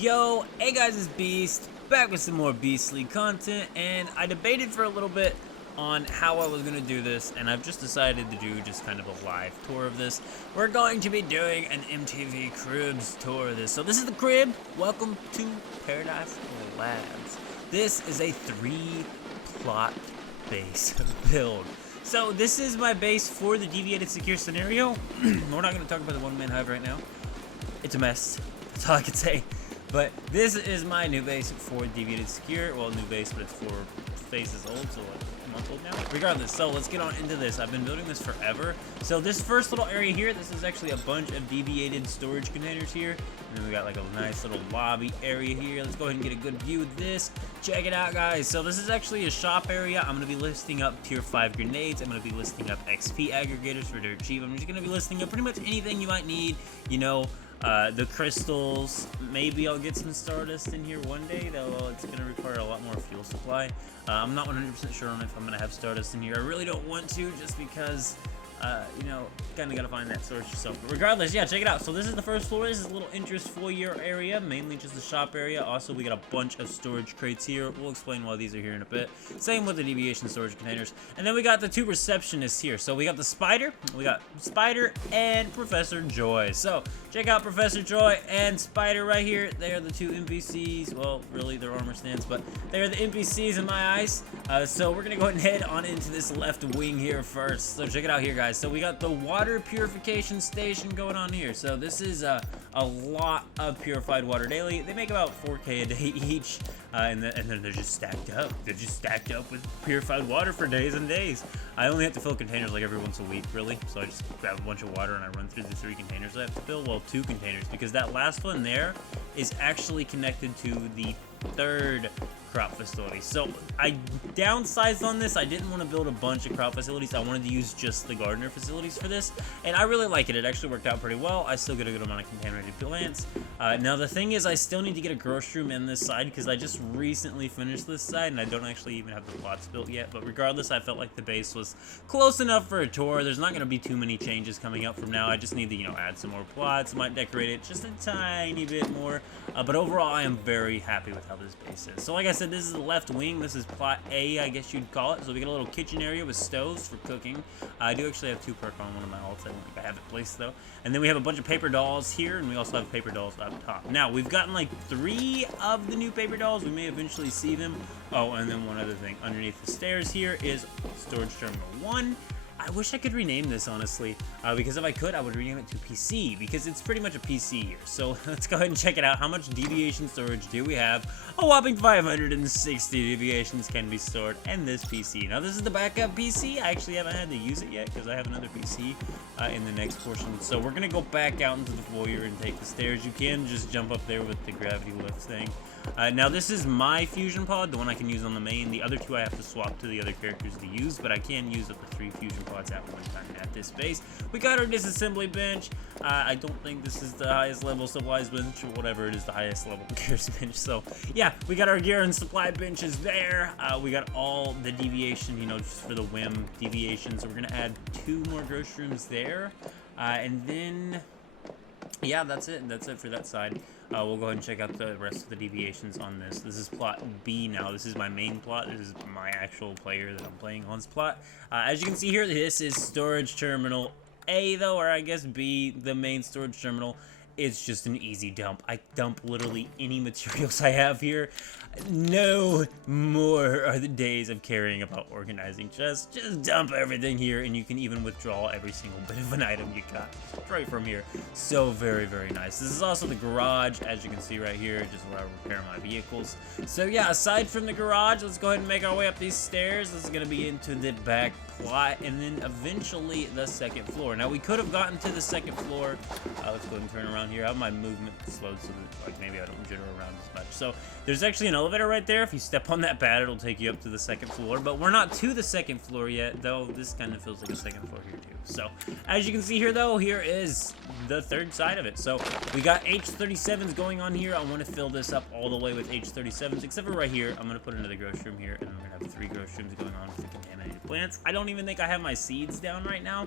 Yo, hey guys, it's Beast, back with some more beastly content, and I debated for a little bit on how I was going to do this, and I've just decided to do just kind of a live tour of this. We're going to be doing an MTV Cribs tour of this. So this is the crib. Welcome to Paradise Labs. This is a 3-plot base build. So this is my base for the Deviated secure scenario. We're not going to talk about the one-man hive right now. It's a mess. That's all I can say. But this is my new base for Deviated Secure. Well, new base, but it's 4 phases old, so like a month old now. Regardless, so let's get on into this. I've been building this forever. So this first little area here, this is actually a bunch of Deviated storage containers here. And then we got like a nice little lobby area here. Let's go ahead and get a good view of this. Check it out, guys. So this is actually a shop area. I'm going to be listing up tier 5 grenades. I'm going to be listing up XP aggregators for dirt cheap. I'm just going to be listing up pretty much anything you might need, you know. The crystals, maybe I'll get some stardust in here one day, though it's going to require a lot more fuel supply. I'm not 100% sure on if I'm going to have stardust in here. I really don't want to, just because, you know, kind of got to find that source yourself. But regardless, yeah, check it out. So this is the first floor. This is a little interest foyer area, mainly just the shop area. Also, we got a bunch of storage crates here. We'll explain why these are here in a bit. Same with the Deviation storage containers. And then we got the 2 receptionists here. So we got the Spider, and Professor Joy. So check out Professor Joy and Spider right here. They are the 2 NPCs. Well, really, they're armor stands, but they are the NPCs in my eyes. So we're going to go ahead and head on into this left wing here first. So check it out here, guys. So we got the water purification station going on here. So this is a lot of purified water daily. They make about 4K a day each, and then they're just stacked up. They're just stacked up with purified water for days and days. I only have to fill containers like every once a week, really. So I just grab a bunch of water and I run through the 3 containers I have to fill. Well, 2 containers, because that last one there is actually connected to the 3rd crop facility. So I downsized on this. I didn't want to build a bunch of crop facilities. I wanted to use just the gardener facilities for this, and I really like it. It actually worked out pretty well. I still get a good amount of contaminated plants. Now the thing is, I still need to get a grocery room in this side because I just recently finished this side and I don't actually even have the plots built yet. But regardless, I felt like the base was close enough for a tour. There's not going to be too many changes coming up from now. I just need to, you know, add some more plots. Might decorate it just a tiny bit more. But overall, I am very happy with how this base is. So like I said, this is the left wing. This is plot A, I guess you'd call it. So we got a little kitchen area with stoves for cooking. I do actually have 2 perk on one of my alts. I don't think I have it placed though. And then we have a bunch of paper dolls here, and we also have paper dolls up top. Now we've gotten like 3 of the new paper dolls. We may eventually see them. Oh, and then one other thing. Underneath the stairs here is storage terminal 1. I wish I could rename this, honestly, because if I could, I would rename it to PC, because it's pretty much a PC here. So let's go ahead and check it out. How much deviation storage do we have? A whopping 560 deviations can be stored in this PC. Now, this is the backup PC. I actually haven't had to use it yet, because I have another PC in the next portion. So we're going to go back out into the foyer and take the stairs. You can just jump up there with the gravity lift thing. Now, this is my fusion pod, the one I can use on the main. The other 2 I have to swap to the other characters to use, but I can use up to 3 fusion pods at one time at this base. We got our disassembly bench. I don't think this is the highest level supplies bench, or whatever it is, the highest level gears bench. So yeah, we got our gear and supply benches there. We got all the deviation, you know, just for the whim deviation. So we're gonna add 2 more grocery rooms there, and then yeah, that's it. That's it for that side. We'll go ahead and check out the rest of the deviations on this. This is plot B now. This is my main plot. This is my actual player that I'm playing on's plot. As you can see here, this is storage terminal A, though, or I guess B, the main storage terminal. It's just an easy dump. I dump literally any materials I have here. No more are the days of caring about organizing chests. Just dump everything here, and you can even withdraw every single bit of an item you got right from here. So very, very nice. This is also the garage, as you can see right here, just where I repair my vehicles. So yeah, aside from the garage, let's go ahead and make our way up these stairs. This is going to be into the back plot, and then eventually the 2nd floor. Now, we could have gotten to the 2nd floor. Let's go ahead and turn around here. I have my movement slowed so that, like, maybe I don't jitter around as much. So there's actually an elevator right there. If you step on that pad, it'll take you up to the 2nd floor, but we're not to the 2nd floor yet, though. This kind of feels like a 2nd floor here too. So as you can see here, though, here is the 3rd side of it. So we got H37s going on here. I want to fill this up all the way with H37s, except for right here. I'm going to put another grocery room here, and I'm going to have 3 grocery rooms going on with the contaminated plants. I don't even think I have my seeds down right now,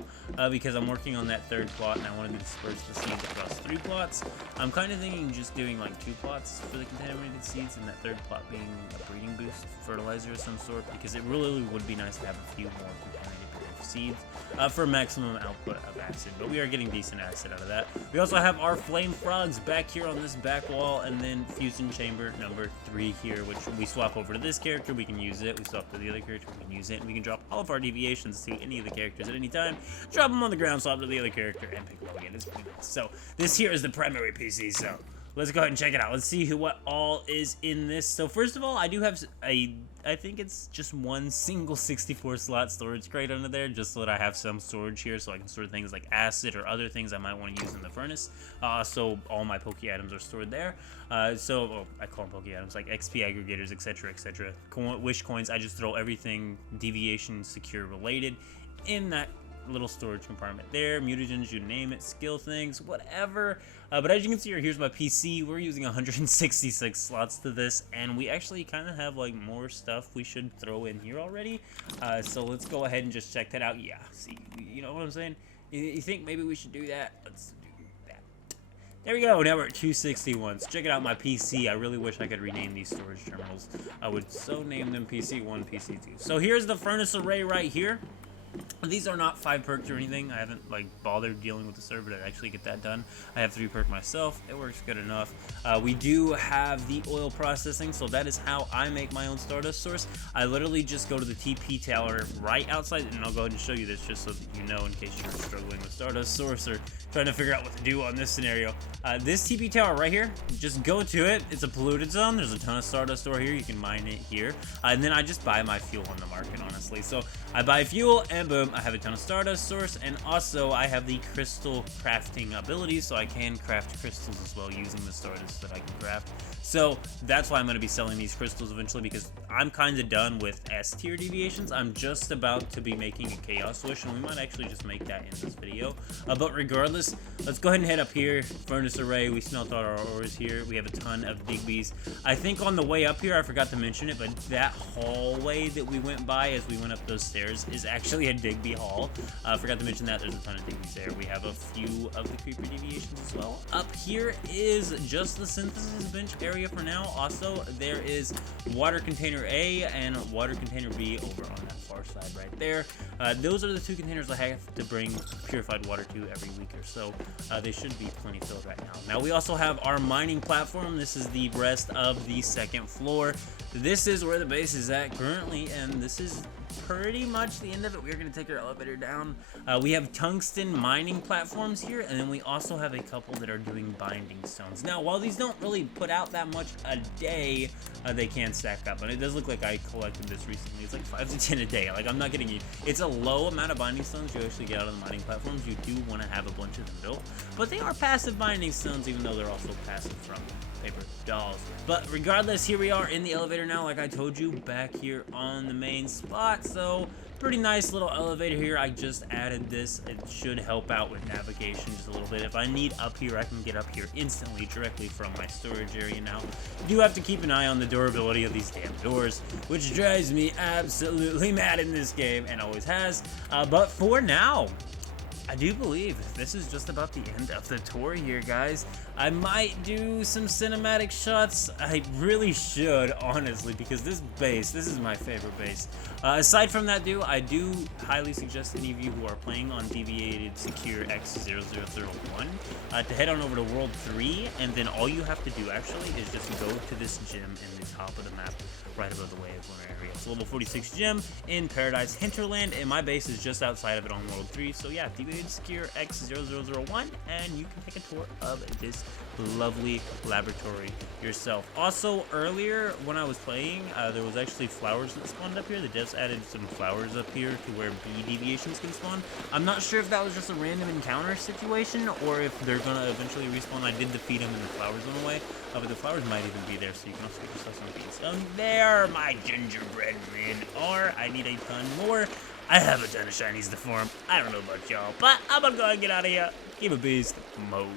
because I'm working on that 3rd plot, and I wanted to disperse the seeds across 3 plots. I'm kind of thinking just doing like 2 plots for the contaminated seeds, and that third plot being a breeding boost fertilizer of some sort, because it really would be nice to have a few more contaminated seeds for maximum output of acid. But we are getting decent acid out of that. We also have our flame frogs back here on this back wall, and then fusion chamber number 3 here, which we swap over to this character, we can use it. We swap to the other character, we can use it, and we can drop all of our deviations to any of the characters at any time, drop them on the ground, swap to the other character, and pick them up again. It's pretty nice. So this here is the primary PC, so let's go ahead and check it out. Let's see what all is in this. So first of all, I do have I think it's just one single 64 slot storage crate under there, just so that I have some storage here, so I can store things like acid or other things I might want to use in the furnace. So all my Poke items are stored there. I call them Poke items, like XP aggregators, etc., etc. Wish coins. I just throw everything deviation secure related in that little storage compartment there. Mutagens, you name it, skill things, whatever. But as you can see here, here's my PC. We're using 166 slots to this, and we actually kind of have like more stuff we should throw in here already. So let's go ahead and just check that out. Yeah, see, you know what I'm saying? You think maybe we should do that? Let's do that. There we go. Now we're at 261. So check it out, my PC. I really wish I could rename these storage terminals. I would so name them PC1, PC2. So here's the furnace array right here. These are not 5 perked or anything. I haven't like bothered dealing with the server to actually get that done. I have 3 perked myself. It works good enough. We do have the oil processing, so that is how I make my own Stardust source. I literally just go to the TP tower right outside, and I'll go ahead and show you this just so that you know, in case you're struggling with Stardust source or trying to figure out what to do on this scenario. This TP tower right here, just go to it. It's a polluted zone. There's a ton of Stardust ore here. You can mine it here. And then I just buy my fuel on the market, honestly. So I buy fuel, and boom, I have a ton of Stardust source, and also I have the crystal crafting ability, so I can craft crystals as well using the Stardust that I can craft. So that's why I'm going to be selling these crystals eventually, because I'm kind of done with S tier deviations. I'm just about to be making a Chaos Wish, and we might actually just make that in this video. But regardless, let's go ahead and head up here. Furnace array, we smelt all our ores here. We have a ton of Digbees. I think on the way up here, I forgot to mention it, but that hallway that we went by as we went up those stairs is actually a Digby hall. I forgot to mention that. There's a ton of Digbees there. We have a few of the creeper deviations as well. Up here is just the synthesis bench area for now. Also, there is water container A and water container B over on that far side right there. Those are the 2 containers I have to bring purified water to every week or so. They should be plenty filled right now. Now we also have our mining platform. This is the rest of the 2nd floor. This is where the base is at currently, and this is pretty much the end of it. We're going to take our elevator down. We have tungsten mining platforms here, and then we also have a couple that are doing binding stones. Now, while these don't really put out that much a day, they can stack up, and it does look like I collected this recently. It's like 5 to 10 a day. Like, I'm not kidding you. It's a low amount of binding stones you actually get out of the mining platforms. You do want to have a bunch of them built, but they are passive binding stones, even though they're also passive from paper dolls. But regardless, here we are in the elevator now, like I told you, back here on the main spot. So pretty nice little elevator here. I just added this. It should help out with navigation just a little bit. If I need up here, I can get up here instantly directly from my storage area now. You do have to keep an eye on the durability of these damn doors, which drives me absolutely mad in this game, and always has. But for now, I do believe this is just about the end of the tour here, guys. I might do some cinematic shots. I really should, honestly, because this is my favorite base. Aside from that, I do highly suggest any of you who are playing on Deviated Secure X0001 to head on over to World 3, and then all you have to do, actually, is just go to this gym in the top of the map, right above the wave area. It's a level 46 gym in Paradise Hinterland, and my base is just outside of it on World 3. So yeah, Deviated Secure X0001, and you can take a tour of this lovely laboratory yourself. Also, earlier when I was playing, there was actually flowers that spawned up here. The devs added some flowers up here to where bee deviations can spawn. I'm not sure if that was just a random encounter situation or if they're gonna eventually respawn. I did defeat them and the flowers went away, but the flowers might even be there, so you can also get yourself some bees. There, my gingerbread men are. I need a ton more. I have a ton of shinies to form. I don't know about y'all, but I'm gonna go ahead and get out of here. Give a beast mode.